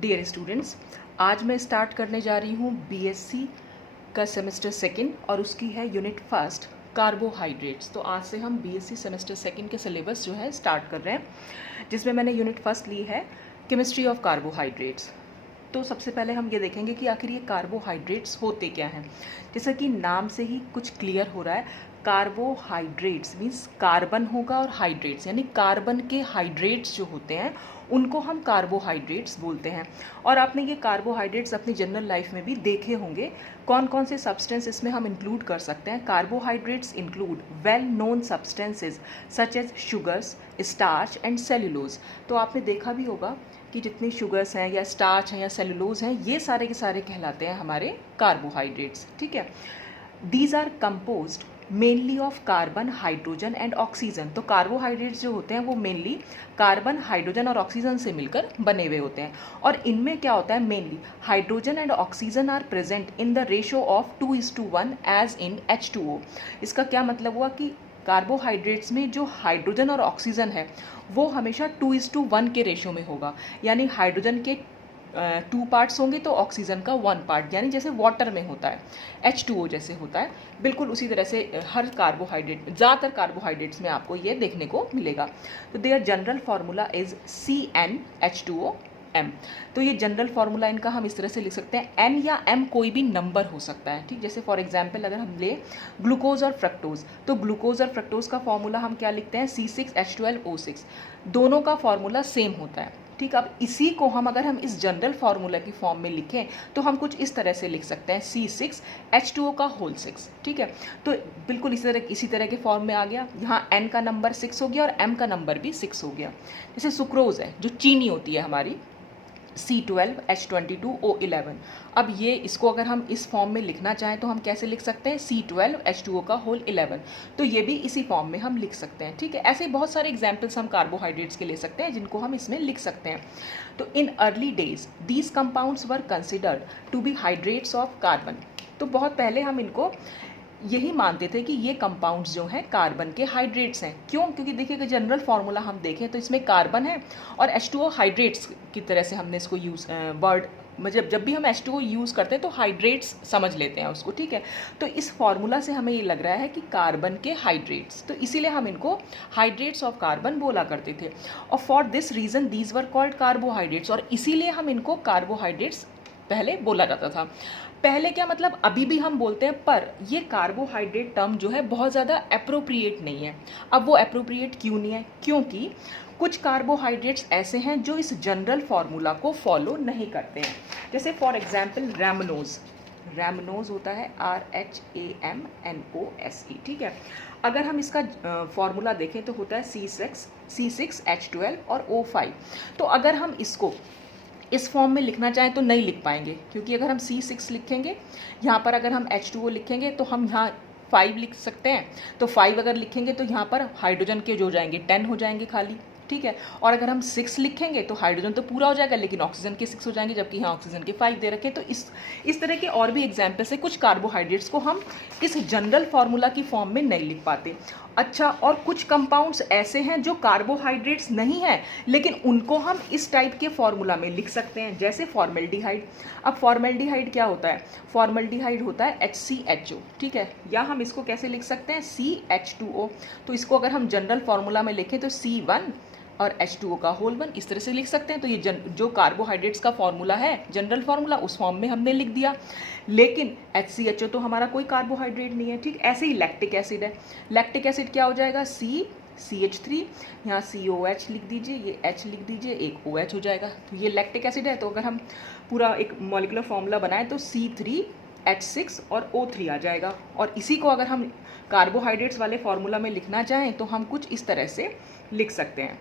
Dear students, आज मैं start करने जा रही हूँ बीएससी का सेमेस्टर सेकंड और उसकी है यूनिट फर्स्ट कार्बोहाइड्रेट्स। तो आज से हम बीएससी सेमेस्टर सेकंड के सिलेबस जो है स्टार्ट कर रहे हैं, जिसमें मैंने यूनिट फर्स्ट ली है केमिस्ट्री ऑफ कार्बोहाइड्रेट्स। तो सबसे पहले हम ये देखेंगे कि आखिर ये कार्बोहाइड्रेट्स होते क्या हैं। जैसा कि नाम से ही कुछ क्लियर हो रहा है, कार्बोहाइड्रेट्स मीन्स कार्बन होगा और हाइड्रेट्स, यानी कार्बन के हाइड्रेट्स जो होते हैं उनको हम कार्बोहाइड्रेट्स बोलते हैं। और आपने ये कार्बोहाइड्रेट्स अपनी जनरल लाइफ में भी देखे होंगे। कौन कौन से सब्सटेंस इसमें हम इंक्लूड कर सकते हैं? Carbohydrates include well known substances such as sugars, starch and cellulose. तो आपने देखा भी होगा कि जितनी शुगर्स हैं या स्टार्च हैं या सेल्यूलोज हैं, ये सारे के सारे कहलाते हैं हमारे कार्बोहाइड्रेट्स। ठीक है, these are composed mainly of carbon, hydrogen and oxygen. तो कार्बोहाइड्रेट्स जो होते हैं वो मेनली कार्बन, हाइड्रोजन और ऑक्सीजन से मिलकर बने हुए होते हैं। और इनमें क्या होता है, mainly hydrogen and oxygen are present in the ratio of 2:1 as in H2O। इसका क्या मतलब हुआ कि कार्बोहाइड्रेट्स में जो हाइड्रोजन और ऑक्सीजन है वो हमेशा 2:1 के रेशो में होगा, यानी हाइड्रोजन के 2 पार्ट्स होंगे तो ऑक्सीजन का 1 पार्ट, यानी जैसे वाटर में होता है H2O जैसे होता है, बिल्कुल उसी तरह से हर कार्बोहाइड्रेट, ज़्यादातर कार्बोहाइड्रेट्स में आपको ये देखने को मिलेगा। तो there general formula is CnH2O(M). तो ये जनरल फार्मूला इनका हम इस तरह से लिख सकते हैं, N या M कोई भी नंबर हो सकता है। ठीक, जैसे फॉर एग्जांपल अगर हम ले ग्लूकोज और फ्रक्टोज, तो ग्लूकोज और फ्रक्टोज का फार्मूला हम क्या लिखते हैं, C6H12O6। दोनों का फार्मूला सेम होता है। ठीक, अब इसी को अगर हम इस जनरल फार्मूला की फॉर्म में लिखें तो हम कुछ इस तरह से लिख सकते हैं, C6H2O6। ठीक है, तो बिल्कुल इसी तरह के फॉर्म में आ गया। यहाँ N का नंबर 6 हो गया और M का नंबर भी 6 हो गया। जैसे सुक्रोज है जो चीनी होती है हमारी, C12H22O11। अब ये इसको अगर हम इस फॉर्म में लिखना चाहें तो हम कैसे लिख सकते हैं, C12H2O11। तो ये भी इसी फॉर्म में हम लिख सकते हैं। ठीक है, ऐसे बहुत सारे एग्जाम्पल्स हम कार्बोहाइड्रेट्स के ले सकते हैं जिनको हम इसमें लिख सकते हैं। तो in early days these compounds were considered to be hydrates of carbon. तो बहुत पहले हम इनको यही मानते थे कि ये कंपाउंड्स जो हैं कार्बन के हाइड्रेट्स हैं। क्यों? क्योंकि देखिए जनरल फार्मूला हम देखें तो इसमें कार्बन है और H2O हाइड्रेट्स की तरह से हमने इसको यूज़ वर्ड, मतलब जब भी हम H2O यूज़ करते हैं तो हाइड्रेट्स समझ लेते हैं उसको। ठीक है, तो इस फार्मूला से हमें ये लग रहा है कि कार्बन के हाइड्रेट्स, तो इसीलिए हम इनको हाइड्रेट्स ऑफ कार्बन बोला करते थे। और for this reason these were called carbohydrates, और इसीलिए हम इनको कार्बोहाइड्रेट्स पहले बोला जाता था। पहले क्या मतलब, अभी भी हम बोलते हैं, पर ये कार्बोहाइड्रेट टर्म जो है बहुत ज़्यादा अप्रोप्रिएट नहीं है। अब वो अप्रोप्रिएट क्यों नहीं है? क्योंकि कुछ कार्बोहाइड्रेट्स ऐसे हैं जो इस जनरल फार्मूला को फॉलो नहीं करते हैं। जैसे फॉर एग्जांपल रैमनोज, रैमनोज होता है RHAMNOSE। ठीक है, अगर हम इसका फार्मूला देखें तो होता है C6H12 और O5। तो अगर हम इसको इस फॉर्म में लिखना चाहें तो नहीं लिख पाएंगे, क्योंकि अगर हम C6 लिखेंगे, यहाँ पर अगर हम H2O लिखेंगे तो हम यहाँ 5 लिख सकते हैं। तो 5 अगर लिखेंगे तो यहाँ पर हाइड्रोजन के जो हो जाएंगे 10 हो जाएंगे खाली। ठीक है, और अगर हम 6 लिखेंगे तो हाइड्रोजन तो पूरा हो जाएगा लेकिन ऑक्सीजन के 6 हो जाएंगे, जबकि यहाँ ऑक्सीजन के 5 दे रखे। तो इस तरह के और भी एग्जाम्पल से कुछ कार्बोहाइड्रेट्स को हम इस जनरल फार्मूला की फॉर्म में नहीं लिख पाते। अच्छा, और कुछ कंपाउंड्स ऐसे हैं जो कार्बोहाइड्रेट्स नहीं हैं लेकिन उनको हम इस टाइप के फार्मूला में लिख सकते हैं, जैसे फॉर्मेल्डिहाइड। अब फॉर्मेल्डिहाइड क्या होता है? फॉर्मेल्डिहाइड होता है HCHO। ठीक है, या हम इसको कैसे लिख सकते हैं, CH2O। तो इसको अगर हम जनरल फार्मूला में लिखें तो C1 और H2O का होल 1 इस तरह से लिख सकते हैं। तो ये जो कार्बोहाइड्रेट्स का फार्मूला है, जनरल फार्मूला, उस फॉर्म में हमने लिख दिया। लेकिन HCHO तो हमारा कोई कार्बोहाइड्रेट नहीं है। ठीक, ऐसे ही लैक्टिक एसिड है। लैक्टिक एसिड क्या हो जाएगा, CH3, यहाँ COH लिख दीजिए, ये H लिख दीजिए, एक OH हो जाएगा। तो ये लैक्टिक एसिड है। तो अगर हम पूरा एक मॉलिक्यूलर फार्मूला बनाएं तो C3H6 और O3 आ जाएगा। और इसी को अगर हम कार्बोहाइड्रेट्स वाले फार्मूला में लिखना चाहें तो हम कुछ इस तरह से लिख सकते हैं।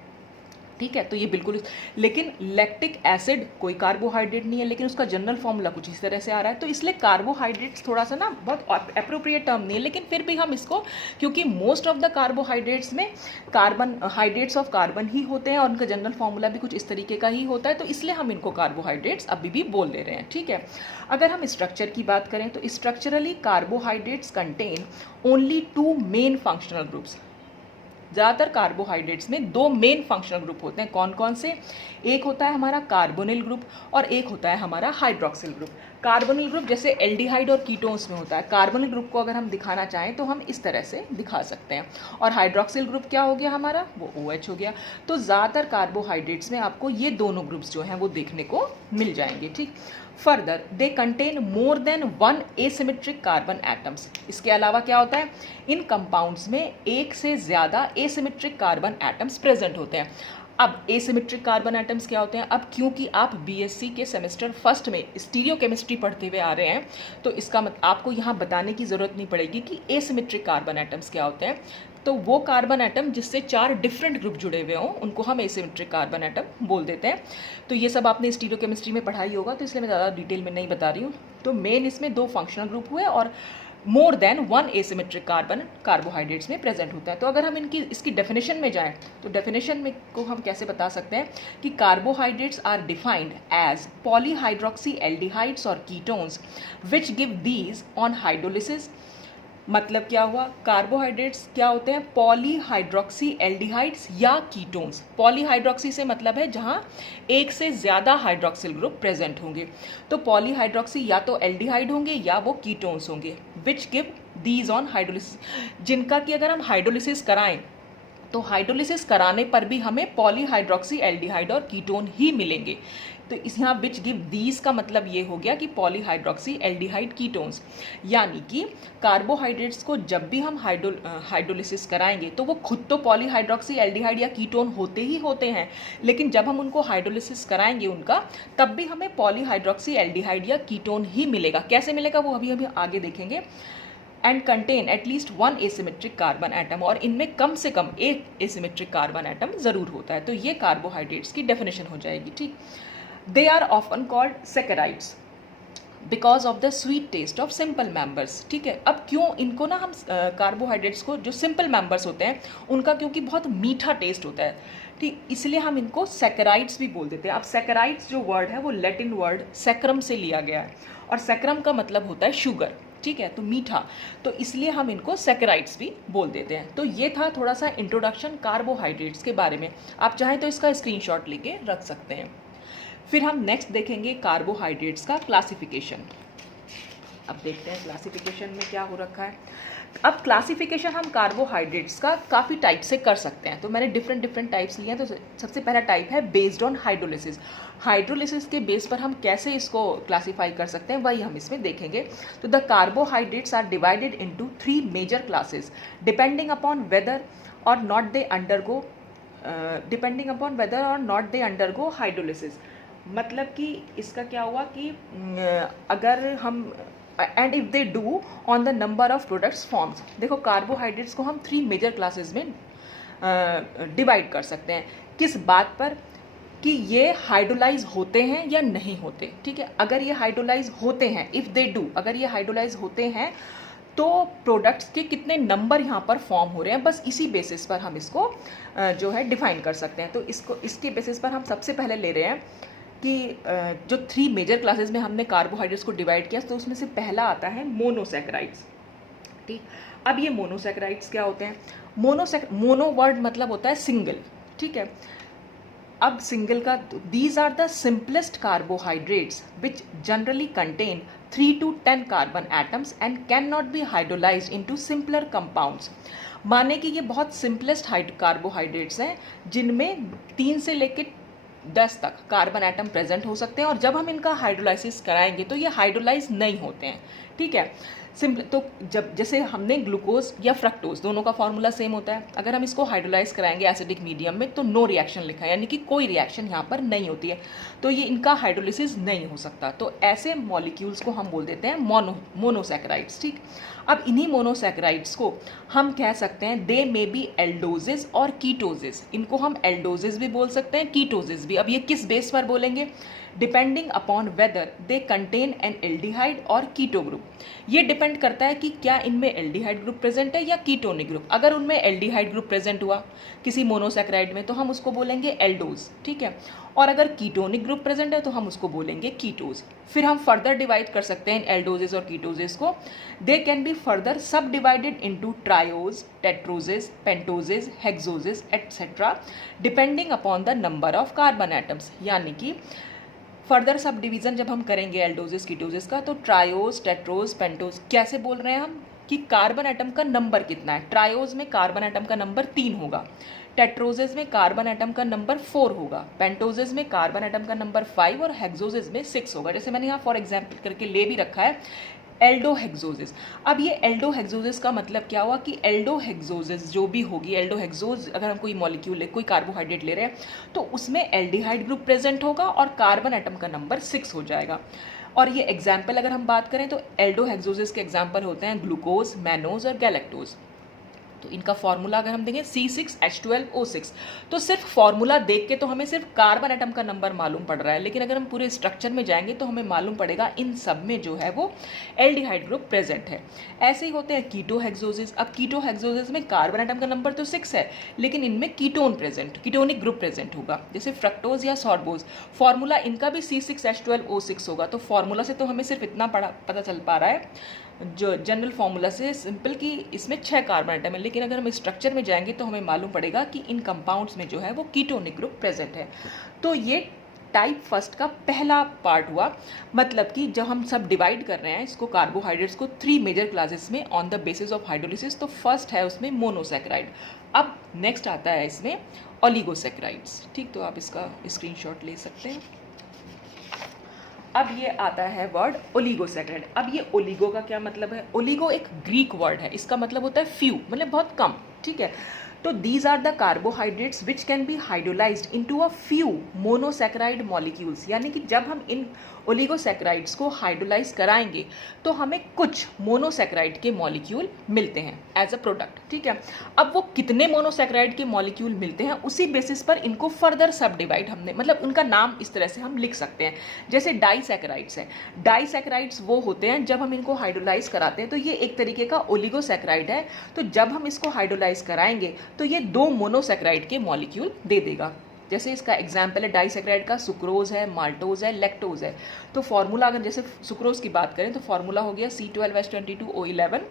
ठीक है, तो ये बिल्कुल, लेकिन लैक्टिक एसिड कोई कार्बोहाइड्रेट नहीं है लेकिन उसका जनरल फॉर्मूला कुछ इस तरह से आ रहा है। तो इसलिए कार्बोहाइड्रेट्स थोड़ा सा ना बहुत अप्रोप्रिएट टर्म नहीं है, लेकिन फिर भी हम इसको, क्योंकि मोस्ट ऑफ द कार्बोहाइड्रेट्स में कार्बन, हाइड्रेट्स ऑफ कार्बन ही होते हैं और उनका जनरल फॉर्मूला भी कुछ इस तरीके का ही होता है, तो इसलिए हम इनको कार्बोहाइड्रेट्स अभी भी बोल दे रहे हैं। ठीक है, अगर हम स्ट्रक्चर की बात करें तो structurally carbohydrates contain only 2 main functional groups. ज़्यादातर कार्बोहाइड्रेट्स में दो मेन फंक्शनल ग्रुप होते हैं। कौन कौन से? एक होता है हमारा कार्बोनिल ग्रुप और एक होता है हमारा हाइड्रोक्सिल ग्रुप। कार्बोनिल ग्रुप जैसे एल्डिहाइड और कीटोन्स में होता है। कार्बोनिल ग्रुप को अगर हम दिखाना चाहें तो हम इस तरह से दिखा सकते हैं। और हाइड्रोक्सिल ग्रुप क्या हो गया हमारा? वो OH हो गया। तो ज़्यादातर कार्बोहाइड्रेट्स में आपको ये दोनों ग्रुप्स जो हैं वो देखने को मिल जाएंगे। ठीक, further they contain more than one asymmetric carbon atoms. इसके अलावा क्या होता है? इन कंपाउंड्स में एक से ज़्यादा एसिमेट्रिक कार्बन एटम्स प्रेजेंट होते हैं। अब एसिमेट्रिक कार्बन एटम्स क्या होते हैं? अब क्योंकि आप बीएससी के सेमेस्टर फर्स्ट में स्टीरियोकेमिस्ट्री पढ़ते हुए आ रहे हैं तो इसका आपको यहाँ बताने की ज़रूरत नहीं पड़ेगी कि एसिमेट्रिक कार्बन एटम्स क्या होते हैं। तो वो कार्बन एटम जिससे 4 डिफरेंट ग्रुप जुड़े हुए हों उनको हम एसिमेट्रिक कार्बन एटम बोल देते हैं। तो ये सब आपने स्टीरियोकेमिस्ट्री में पढ़ाई होगा तो इसलिए मैं ज़्यादा डिटेल में नहीं बता रही हूँ। तो मेन इसमें 2 फंक्शनल ग्रुप हुए और more than one asymmetric carbon carbohydrates में प्रेजेंट होता है। तो अगर हम इसकी डेफिनेशन में जाएं तो डेफिनेशन में को हम कैसे बता सकते हैं कि carbohydrates are defined as polyhydroxy aldehydes और ketones which give these on hydrolysis. मतलब क्या हुआ? कार्बोहाइड्रेट्स क्या होते हैं? पॉलीहाइड्रोक्सी एल्डिहाइड्स या कीटोन्स। पॉलीहाइड्रोक्सी से मतलब है जहां एक से ज़्यादा हाइड्रोक्सिल ग्रुप प्रेजेंट होंगे। तो पॉलीहाइड्रोक्सी या तो एल्डिहाइड होंगे या वो कीटोन्स होंगे। विच गिव दीज ऑन हाइड्रोलिसिस, जिनका कि अगर हम हाइड्रोलिसिस कराएं तो हाइड्रोलिसिस कराने पर भी हमें पॉलीहाइड्रोक्सी एल्डिहाइड और कीटोन ही मिलेंगे। तो इस यहाँ विच गिव दीज का मतलब ये हो गया कि पॉलीहाइड्रोक्सी एल्डिहाइड कीटोन्स, यानी कि कार्बोहाइड्रेट्स को जब भी हम हाइड्रोलिसिस कराएंगे तो वो खुद तो पॉलीहाइड्रोक्सी एल्डिहाइड या कीटोन होते ही होते हैं, लेकिन जब हम उनको हाइड्रोलिसिस कराएंगे उनका तब भी हमें पॉलीहाइड्रोक्सी एल्डिहाइड या कीटोन ही मिलेगा। कैसे मिलेगा वो अभी आगे देखेंगे। And contain at least one asymmetric carbon atom, और इनमें कम से कम एक एसिमेट्रिक कार्बन एटम ज़रूर होता है। तो ये कार्बोहाइड्रेट्स की डेफिनेशन हो जाएगी। ठीक, they are often called saccharides because of the sweet taste of simple members. ठीक है, अब क्यों इनको ना हम कार्बोहाइड्रेट्स को जो सिंपल मेंबर्स होते हैं उनका क्योंकि बहुत मीठा टेस्ट होता है, ठीक, इसलिए हम इनको सेकेराइड्स भी बोल देते हैं। अब सेकेराइड्स जो वर्ड है वो लैटिन वर्ड सेक्रम से लिया गया है और सेक्रम का मतलब होता है शुगर। ठीक है, तो मीठा, तो इसलिए हम इनको सेकेराइड्स भी बोल देते हैं। तो ये था थोड़ा सा इंट्रोडक्शन कार्बोहाइड्रेट्स के बारे में। आप चाहें तो इसका स्क्रीनशॉट लेके रख सकते हैं। फिर हम नेक्स्ट देखेंगे कार्बोहाइड्रेट्स का क्लासिफिकेशन। अब देखते हैं क्लासिफिकेशन में क्या हो रखा है। अब क्लासिफिकेशन हम कार्बोहाइड्रेट्स का काफ़ी टाइप से कर सकते हैं। तो मैंने डिफरेंट टाइप्स लिए हैं। तो सबसे पहला टाइप है बेस्ड ऑन हाइड्रोलिसिस। हाइड्रोलिसिस के बेस पर हम कैसे इसको क्लासीफाई कर सकते हैं वही हम इसमें देखेंगे। तो the carbohydrates are divided into 3 major classes depending upon whether और नॉट दे अंडरगो हाइड्रोलिसिस। मतलब कि इसका क्या हुआ कि अगर हम and if they do on the number of products forms. देखो कार्बोहाइड्रेट्स को हम 3 मेजर क्लासेस में डिवाइड कर सकते हैं। किस बात पर? कि ये हाइड्रोलाइज होते हैं या नहीं होते। ठीक है, अगर ये हाइड्रोलाइज होते हैं, इफ़ दे डू, अगर ये हाइड्रोलाइज होते हैं तो प्रोडक्ट्स के कितने नंबर यहाँ पर फॉर्म हो रहे हैं, बस इसी बेसिस पर हम इसको जो है डिफाइन कर सकते हैं। तो इसके बेसिस पर हम सबसे पहले ले रहे हैं कि जो 3 मेजर क्लासेस में हमने कार्बोहाइड्रेट्स को डिवाइड किया तो उसमें से पहला आता है मोनोसैकेराइड्स। ठीक, अब ये मोनोसैकेराइड्स क्या होते हैं? मोनो वर्ड मतलब होता है सिंगल। ठीक है, अब सिंगल का these are the simplest carbohydrates which generally contain 3 to 10 carbon atoms and can not be hydrolysed into simpler compounds. माने कि ये बहुत सिंपलेस्ट कार्बोहाइड्रेट्स हैं जिनमें 3 से लेकर 10 तक कार्बन एटम प्रेजेंट हो सकते हैं और जब हम इनका हाइड्रोलाइसिस कराएंगे तो ये हाइड्रोलाइज नहीं होते हैं। ठीक है, सिंपल तो जब जैसे हमने ग्लूकोज या फ्रक्टोज दोनों का फॉर्मूला सेम होता है, अगर हम इसको हाइड्रोलाइज कराएंगे एसिडिक मीडियम में तो नो रिएक्शन लिखा है, यानी कि कोई रिएक्शन यहाँ पर नहीं होती है, तो ये इनका हाइड्रोलिसिस नहीं हो सकता। तो ऐसे मॉलिक्यूल्स को हम बोल देते हैं मोनोसैकेराइड्स। ठीक, अब इन्हीं मोनोसैकेराइड्स को हम कह सकते हैं दे मे बी एल्डोजेस और कीटोजेस। इनको हम एल्डोजेस भी बोल सकते हैं, कीटोजेस भी। अब ये किस बेस पर बोलेंगे? Depending upon whether they contain N aldehyde और कीटो ग्रुप। ये डिपेंड करता है कि क्या इनमें एल्डिहाइड ग्रुप प्रेजेंट है या कीटोनिक ग्रुप। अगर उनमें एल्डिहाइड ग्रुप प्रेजेंट हुआ किसी मोनोसैकेराइड में तो हम उसको बोलेंगे एल्डोज, ठीक है, और अगर कीटोनिक ग्रुप प्रेजेंट है तो हम उसको बोलेंगे कीटोज। फिर हम फर्दर डिवाइड कर सकते हैं इन एल्डोजेस और कीटोजेस को। They can be further subdivided into trioses, tetroses, pentoses, hexoses etcetera depending upon the number of carbon atoms. यानी कि फर्दर सब डिवीजन जब हम करेंगे एल्डोजेस कीटोजेस का तो ट्रायोज, टेट्रोज, पेंटोज कैसे बोल रहे हैं हम कि कार्बन एटम का नंबर कितना है। ट्रायोज में कार्बन एटम का नंबर 3 होगा, टेट्रोजेस में कार्बन एटम का नंबर 4 होगा, पेंटोजेस में कार्बन एटम का नंबर 5 और हेक्सोजेस में 6 होगा। जैसे मैंने यहाँ फॉर एग्जाम्पल करके ले भी रखा है एल्डोहेक्सोजेस। अब ये एल्डोहेक्सोजेस का मतलब क्या हुआ कि एल्डोहेक्सोजेस जो भी होगी, एल्डोहेक्सोज अगर हम कोई मॉलिक्यूल ले, कोई कार्बोहाइड्रेट ले रहे हैं तो उसमें एल्डिहाइड ग्रुप प्रेजेंट होगा और कार्बन एटम का नंबर 6 हो जाएगा। और ये एग्जाम्पल अगर हम बात करें तो एल्डोहेक्सोजेस के एग्जाम्पल होते हैं ग्लूकोज, मैनोज और गैलेक्टोज। तो इनका फॉर्मूला अगर हम देखें C6H12O6, तो सिर्फ फॉर्मूला देख के तो हमें सिर्फ कार्बन एटम का नंबर मालूम पड़ रहा है, लेकिन अगर हम पूरे स्ट्रक्चर में जाएंगे तो हमें मालूम पड़ेगा इन सब में जो है वो एल्डिहाइड ग्रुप प्रेजेंट है। ऐसे ही होते हैं कीटोहेक्सोजेस। अब कीटोहेक्सोजेस में कार्बन एटम का नंबर तो 6 है, लेकिन इनमें कीटोनिक ग्रुप प्रेजेंट होगा, जैसे फ्रक्टोज या सॉर्बोज। फॉर्मूला इनका भी C6H12O6 होगा। तो फॉर्मूला से तो हमें सिर्फ इतना पता चल पा रहा है जो जनरल फॉर्मूला से सिंपल कि इसमें 6 कार्बन एटम है, लेकिन अगर हम स्ट्रक्चर में जाएंगे तो हमें मालूम पड़ेगा कि इन कंपाउंड्स में जो है वो कीटोनिक ग्रुप प्रेजेंट है। तो ये टाइप फर्स्ट का पहला पार्ट हुआ। मतलब कि जब हम सब डिवाइड कर रहे हैं इसको कार्बोहाइड्रेट्स को 3 मेजर क्लासेस में on the basis of hydrolysis, तो फर्स्ट है उसमें मोनोसैकेराइड। अब नेक्स्ट आता है इसमें ओलिगोसैकेराइड्स। ठीक, तो आप इसका स्क्रीनशॉट ले सकते हैं। अब ये आता है वर्ड ओलिगोसैकेराइड। अब ये ओलिगो का क्या मतलब है? ओलिगो एक ग्रीक वर्ड है, इसका मतलब होता है फ्यू, मतलब बहुत कम, ठीक है। तो these are the carbohydrates which can be hydrolysed into a few monosaccharide molecules. यानी कि जब हम इन ओलिगोसैकेराइड्स को हाइड्रोलाइज कराएंगे तो हमें कुछ मोनोसैकेराइड के मॉलिक्यूल मिलते हैं एज अ प्रोडक्ट, ठीक है। अब वो कितने मोनोसैकेराइड के मॉलिक्यूल मिलते हैं उसी बेसिस पर इनको फर्दर सब डिवाइड हमने, मतलब उनका नाम इस तरह से हम लिख सकते हैं। जैसे डाइसैकेराइड्स है, डाइसैकेराइड्स वो होते हैं जब हम इनको हाइड्रोलाइज कराते हैं तो ये एक तरीके का ओलिगोसैकेराइड है। तो जब हम इसको हाइड्रोलाइज कराएंगे तो ये 2 मोनोसैकेराइड के मॉलिक्यूल दे देगा। जैसे इसका एग्जाम्पल है डाइसैकेराइड का सुक्रोज है, माल्टोज है, लैक्टोज है। तो फॉर्मूला अगर जैसे सुक्रोज की बात करें तो फॉर्मूला हो गया C12H22O11।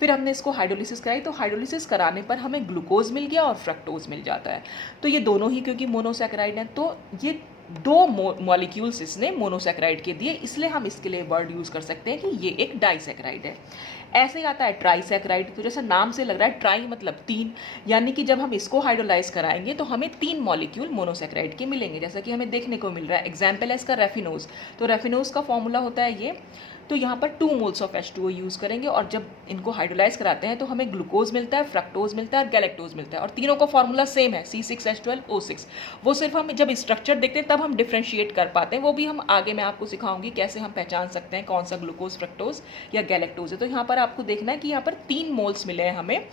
फिर हमने इसको हाइड्रोलिसिस कराई तो हाइड्रोलिसिस कराने पर हमें ग्लूकोज मिल गया और फ्रक्टोज मिल जाता है। तो ये दोनों ही क्योंकि मोनोसैकेराइड हैं तो ये 2 मॉलिक्यूल्स इसने मोनोसैकेराइड के दिए, इसलिए हम इसके लिए वर्ड यूज कर सकते हैं कि ये एक डाइसैकेराइड है। ऐसे ही आता है ट्राइसैकेराइड। तो जैसा नाम से लग रहा है ट्राई मतलब 3, यानी कि जब हम इसको हाइड्रोलाइज कराएंगे तो हमें 3 मॉलिक्यूल मोनोसैकेराइड के मिलेंगे, जैसा कि हमें देखने को मिल रहा है। एग्जाम्पल है इसका रेफिनोज। तो रेफिनोज का फॉर्मूला होता है ये। तो यहाँ पर 2 मोल्स ऑफ H2O यूज़ करेंगे और जब इनको हाइड्रोलाइज कराते हैं तो हमें ग्लूकोज मिलता है, फ्रक्टोज मिलता है और गैलेक्टोज मिलता है, और तीनों का फॉर्मूला सेम है C6H12O6। वो सिर्फ हम जब स्ट्रक्चर देखते हैं तब हम डिफ्रेंशिएट कर पाते हैं, वो भी हम आगे मैं आपको सिखाऊंगी कैसे हम पहचान सकते हैं कौन सा ग्लूकोज, फ्रक्टोज या गैलेक्टोज है। तो यहाँ पर आपको देखना है कि यहाँ पर 3 मोल्स मिले हैं हमें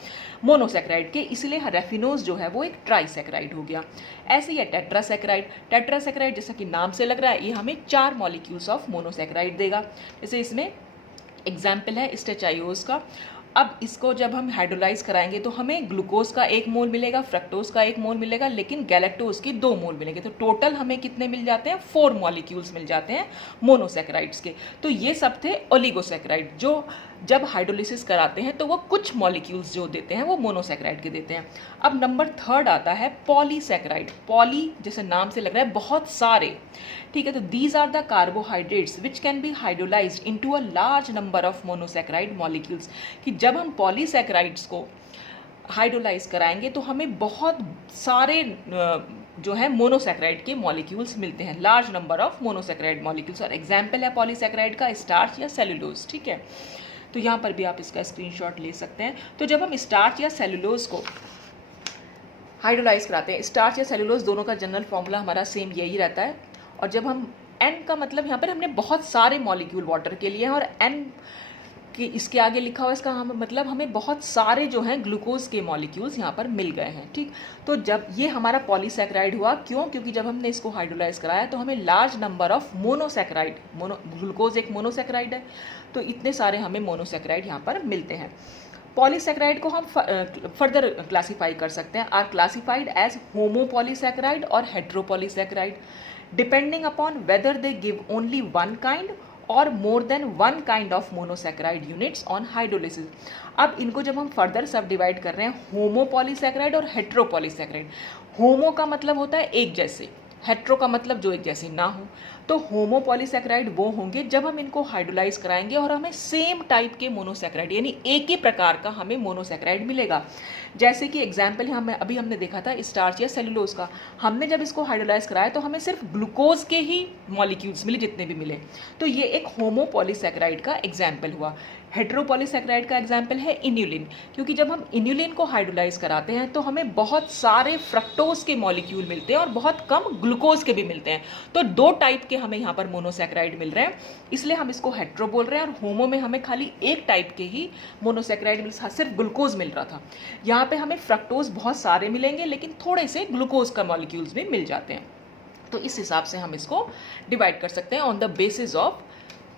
मोनोसैकेराइड के, इसलिए रेफिनोज जो है वो एक ट्राइसैकेराइड हो गया। ऐसे ही है टेट्रासैकेराइड। टेट्रासैकेराइड जैसा कि नाम से लग रहा है ये हमें 4 मॉलिक्यूल्स ऑफ मोनोसैकेराइड देगा। जैसे इसमें एग्जाम्पल है स्टेचायोज का। अब इसको जब हम हाइड्रोलाइज कराएंगे तो हमें ग्लूकोज का 1 मोल मिलेगा, फ्रक्टोज का 1 मोल मिलेगा, लेकिन गैलेक्टोज की 2 मोल मिलेंगे। तो टोटल हमें कितने मिल जाते हैं? 4 मॉलिक्यूल्स मिल जाते हैं मोनोसैकेराइड्स के। तो ये सब थे ओलिगोसैकेराइड, जो जब हाइड्रोलिसिस कराते हैं तो वो कुछ मॉलिक्यूल्स जो देते हैं वो मोनोसैकेराइड के देते हैं। अब नंबर 3 आता है पॉलीसैकेराइड। पॉली जैसे नाम से लग रहा है बहुत सारे, ठीक है। तो these are the carbohydrates which can be hydrolysed into a large number of monosaccharide molecules. कि जब हम पॉलीसैकेराइड्स को हाइड्रोलाइज कराएंगे तो हमें बहुत सारे जो है मोनोसैकेराइड के मॉलिक्यूल्स मिलते हैं, large number of monosaccharide molecules. और एग्जाम्पल है पॉलीसैकेराइड का स्टार्च या सेलुलोज, ठीक है। तो यहाँ पर भी आप इसका स्क्रीनशॉट ले सकते हैं। तो जब हम स्टार्च या सेलुलोज को हाइड्रोलाइज कराते हैं, स्टार्च या सेलुलोज दोनों का जनरल फॉर्मूला हमारा सेम यही रहता है। और जब हम N का मतलब यहाँ पर हमने बहुत सारे मॉलिक्यूल वाटर के लिए हैं, और N कि इसके आगे लिखा हुआ इसका हम मतलब हमें बहुत सारे जो हैं ग्लूकोज के मॉलिक्यूल्स यहाँ पर मिल गए हैं, ठीक। तो जब ये हमारा पॉलीसैकेराइड हुआ, क्यों? क्योंकि जब हमने इसको हाइड्रोलाइज कराया तो हमें large number of monosaccharide, glucose एक मोनोसैकेराइड है, तो इतने सारे हमें मोनोसैकेराइड यहाँ पर मिलते हैं। पॉलीसैकेराइड को हम फर्दर क्लासीफाई कर सकते हैं, आर क्लासिफाइड एज होमोपॉलीसैकेराइड और heteropolysaccharide depending upon whether they give only one kind और more than one kind of monosaccharide units on hydrolysis. अब इनको जब हम फर्दर सब डिवाइड कर रहे हैं, होमोपॉलीसैकेराइड और हेट्रोपॉलीसैकेराइड। होमो का मतलब होता है एक जैसे, हेट्रो का मतलब जो एक जैसे ना हो। तो होमोपॉलीसैकेराइड वो होंगे जब हम इनको हाइड्रोलाइज कराएंगे और हमें सेम टाइप के मोनोसैकेराइड यानी एक ही प्रकार का हमें मोनोसैकेराइड मिलेगा। जैसे कि एग्जाम्पल अभी हमने देखा था स्टार्च या सेलुलोज का, हमने जब इसको हाइड्रोलाइज कराया तो हमें सिर्फ ग्लूकोज के ही मॉलिक्यूल्स मिले जितने भी मिले, तो ये एक होमोपॉलीसैकेराइड का एग्जाम्पल हुआ। हेट्रोपॉलीसैकेराइड का एग्जाम्पल है इन्यूलिन, क्योंकि जब हम इन्यूलिन को हाइड्रोलाइज कराते हैं तो हमें बहुत सारे फ्रक्टोज के मॉलिक्यूल मिलते हैं और बहुत कम ग्लूकोज के भी मिलते हैं। तो दो टाइप के हमें यहाँ पर मोनोसैकेराइड मिल रहे हैं, इसलिए हम इसको हेट्रो बोल रहे हैं। और होमो में हमें खाली एक टाइप के ही मोनोसैकेराइड सिर्फ ग्लूकोज मिल रहा था। यहाँ पे हमें फ्रक्टोज बहुत सारे मिलेंगे लेकिन थोड़े से ग्लूकोज का मॉलिक्यूल्स भी मिल जाते हैं। तो इस हिसाब से हम इसको डिवाइड कर सकते हैं on the basis of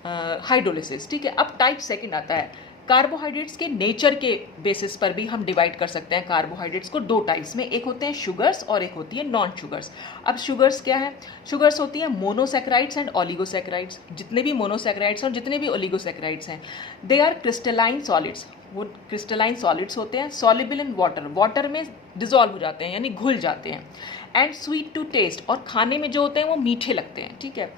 hydrolysis, ठीक है। अब टाइप सेकंड आता है, कार्बोहाइड्रेट्स के नेचर के बेसिस पर भी हम डिवाइड कर सकते हैं कार्बोहाइड्रेट्स को दो टाइप्स में, एक होते हैं शुगर्स और एक होती है नॉन शुगर्स। अब शुगर्स क्या है? शुगर्स होती है मोनोसैकेराइड्स एंड ओलिगोसैकेराइड्स। जितने भी मोनोसैकेराइड्स और जितने भी ओलिगोसैकेराइड्स हैं, दे आर क्रिस्टलाइन सॉलिड्स। वो क्रिस्टलाइन सॉलिड्स होते हैं, सॉल्युबल इन वाटर, वाटर में डिजॉल्व हो जाते हैं यानी घुल जाते हैं, एंड स्वीट टू टेस्ट, और खाने में जो होते हैं वो मीठे लगते हैं, ठीक है।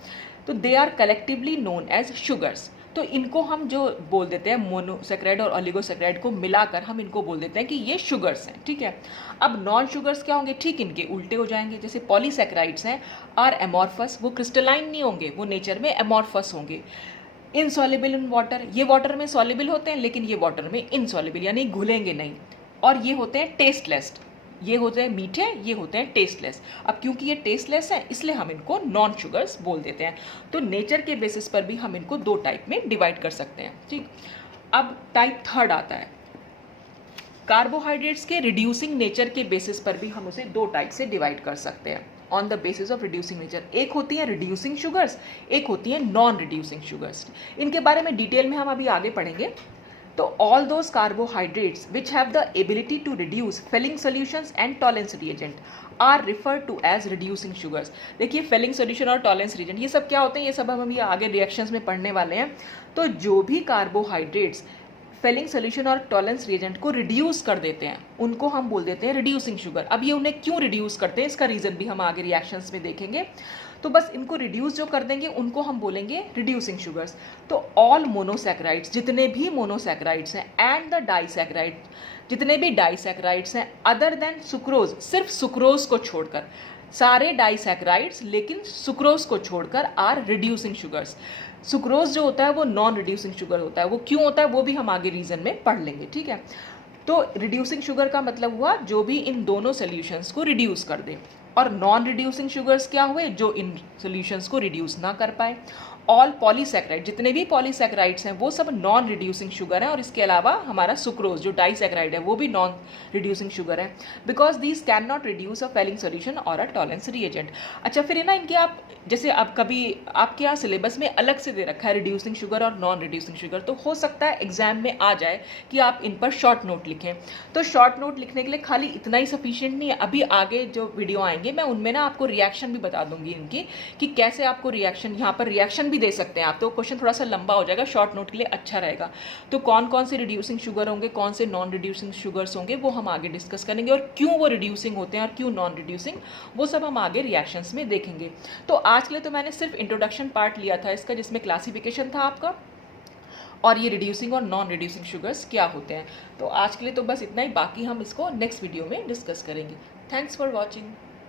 तो they are collectively known as sugars. तो इनको हम जो बोल देते हैं मोनोसैकेराइड और ओलिगोसैकेराइड को मिलाकर हम इनको बोल देते हैं कि ये शुगर्स हैं, ठीक है। अब नॉन शुगर्स क्या होंगे? ठीक इनके उल्टे हो जाएंगे। जैसे पॉलीसैकेराइड्स हैं आर एमॉर्फस, वो क्रिस्टलाइन नहीं होंगे, वो नेचर में एमॉर्फस होंगे। इनसॉल्युबल इन वाटर, ये वाटर में सॉल्युबल होते हैं लेकिन ये वाटर में इनसॉल्युबल यानी घुलेंगे नहीं। और ये होते हैं टेस्टलेस, ये होते हैं मीठे, ये होते हैं टेस्टलेस। अब क्योंकि ये टेस्टलेस है इसलिए हम इनको नॉन शुगर्स बोल देते हैं। तो नेचर के बेसिस पर भी हम इनको दो टाइप में डिवाइड कर सकते हैं, ठीक। अब टाइप थर्ड आता है, कार्बोहाइड्रेट्स के रिड्यूसिंग नेचर के बेसिस पर भी हम उसे दो टाइप से डिवाइड कर सकते हैं on the basis of reducing nature. एक होती है रिड्यूसिंग शुगर्स, एक होती है नॉन रिड्यूसिंग शुगर्स। इनके बारे में डिटेल में हम अभी आगे पढ़ेंगे। तो all those carbohydrates which have the ability to reduce Fehling solutions and Tollens reagent are referred to as reducing sugars। देखिए Fehling solution और Tollens reagent ये सब क्या होते हैं, ये सब हम ये आगे रिएक्शंस में पढ़ने वाले हैं। तो जो भी कार्बोहाइड्रेट्स फेलिंग सोल्यूशन और टॉलेंस रिएजेंट को रिड्यूस कर देते हैं उनको हम बोल देते हैं रिड्यूसिंग शुगर। अब ये उन्हें क्यों रिड्यूस करते हैं इसका रीज़न भी हम आगे रिएक्शंस में देखेंगे। तो बस इनको रिड्यूस जो कर देंगे उनको हम बोलेंगे रिड्यूसिंग शुगर्स। तो ऑल मोनोसैकेराइड्स, जितने भी मोनोसैकेराइड्स हैं, एंड द डाइसैकेराइड, जितने भी डाइसैकेराइड्स हैं अदर देन सुक्रोज, सिर्फ सुक्रोज को छोड़कर, सारे डाइसैकेराइड्स लेकिन सुक्रोज को छोड़कर आर रिड्यूसिंग शुगर्स। सुक्रोज जो होता है वो नॉन रिड्यूसिंग शुगर होता है। वो क्यों होता है वो भी हम आगे रीजन में पढ़ लेंगे, ठीक है। तो रिड्यूसिंग शुगर का मतलब हुआ जो भी इन दोनों सोल्यूशंस को रिड्यूस कर दे, और नॉन रिड्यूसिंग शुगर्स क्या हुए, जो इन सोल्यूशंस को रिड्यूस ना कर पाए। ऑल पॉलीसैकेराइड, जितने भी पॉलीसैकेराइड्स हैं वो सब नॉन रिड्यूसिंग शुगर हैं, और इसके अलावा हमारा सुक्रोज जो डाइसैकेराइड है वो भी नॉन रिड्यूसिंग शुगर है, because these can not reduce a Fehling solution और अ टॉलेंस रिएजेंट। अच्छा, फिर है ना इनके आप जैसे अब कभी आपके यहाँ सिलेबस में अलग से दे रखा है रिड्यूसिंग शुगर और नॉन रिड्यूसिंग शुगर, तो हो सकता है एग्जाम में आ जाए कि आप इन पर शॉर्ट नोट लिखें। तो शॉर्ट नोट लिखने के लिए खाली इतना ही सफिशिएंट नहीं है। अभी आगे जो वीडियो आएंगे मैं उनमें ना आपको रिएक्शन भी बता दूंगी इनकी, कि कैसे आपको रिएक्शन, यहाँ पर रिएक्शन भी दे सकते हैं आप। तो क्वेश्चन थोड़ा सा लंबा हो जाएगा, शॉर्ट नोट के लिए अच्छा रहेगा। तो कौन कौन से रिड्यूसिंग शुगर होंगे, कौन से नॉन रिड्यूसिंग शुगर्स होंगे, वो हम आगे डिस्कस करेंगे, और क्यों वो रिड्यूसिंग होते हैं और क्यों नॉन रिड्यूसिंग, वो सब हम आगे रिएक्शंस में देखेंगे। तो आज के लिए तो मैंने सिर्फ इंट्रोडक्शन पार्ट लिया था इसका, जिसमें क्लासिफिकेशन था आपका, और ये रिड्यूसिंग और नॉन रिड्यूसिंग शुगर्स क्या होते हैं। तो आज के लिए तो बस इतना ही, बाकी हम इसको नेक्स्ट वीडियो में डिस्कस करेंगे। Thanks for watching.